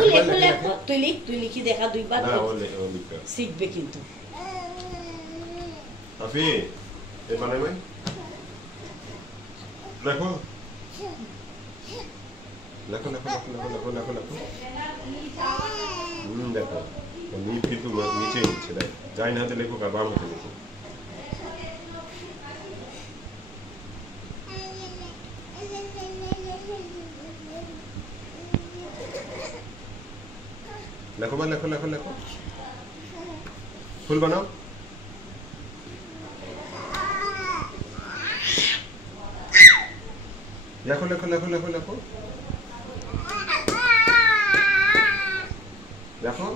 বাবু লেখো লেখো তুই লিখি দেখা দুইবার না ও লিখবে শিখবে কিন্তু আফি এ মানে ভাই দেখো লেখো দেখো নীল কিন্তু নিচে উঠছে দেখ যাই না হাতে লেখো আর বাম হাতে লেখো লেখো বা লেখো ফুল বানাও লেখো দেখো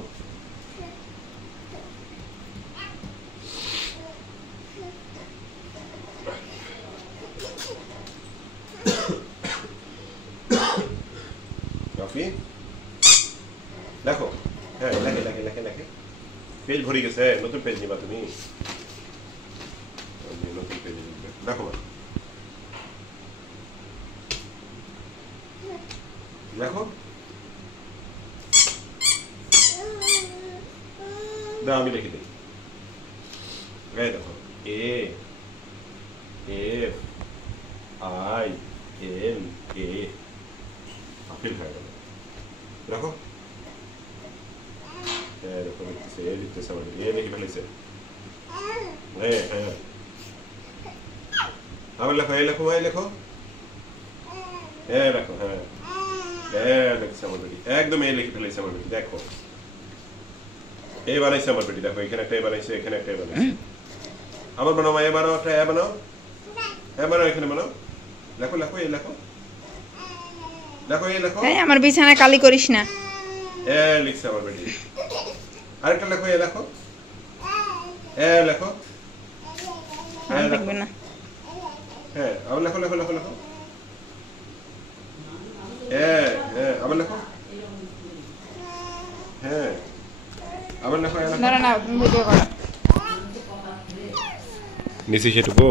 কফি দেখো হ্যাঁ লেখে পেজ ভরে গেছে নতুন পেজ নিবা তুমি নতুন পেজ দেখো দেখো দাও আমি লিখে দিই এই দেখো A F I M A apple হয়ে গেল দেখো দেখো লিখতেছে আমার এ লিখে ফেলেছে হ্যাঁ আবার লেখো লেখো লেখো হ্যাঁ লিখছে আমার বেটি একদম এ লিখে ফেলেছে আমার বেটি দেখো এ বানাইছে আমার বেটি দেখো এখানে একটা এ বানাইছে এখানে একটা এ বানাইছে আবার বানাও এ বানাও একটা এ বানাও এখানে বানাও লেখো এ লেখো এ লেখো আমার বিছানা কালি করিস না এ লিখছে আমার বেটি আরেকটা লেখো এ লেখো দেখবে না হ্যাঁ আবার লেখো আবার লেখো আবার লেখো না ভিডিও করা নিচে সেটুকু